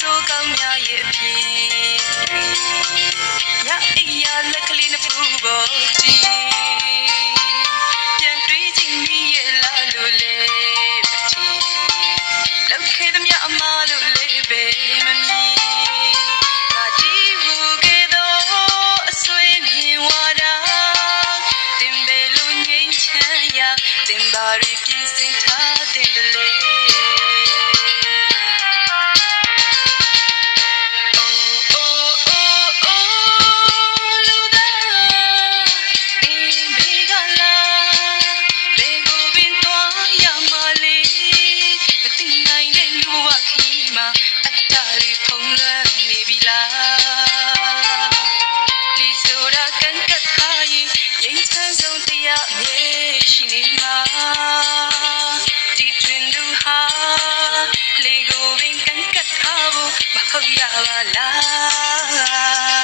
ဆိုးကောင်းများရဲ့အဖြစ်ရအိယာလက်ကလေးနှစ်ဖူးပေါ်ကြည့်ပြန်တွေးကြည့်မိရဲ့လားလို့လေမထင်လောက်ခဲ့သမျှအမားလို့လေပဲမမြင်ငါကြည့်ဘူးခဲ့တော့အဆွေမြင်ဝါတာတင်ပဲလို့ငြိမ်းချမ်းရာတင်ပါရီပြင်းစင်ထားတဲ့တလေလေကိုပင်ကန်ကတ်ထားဖို့မဟုတ်ရပါလား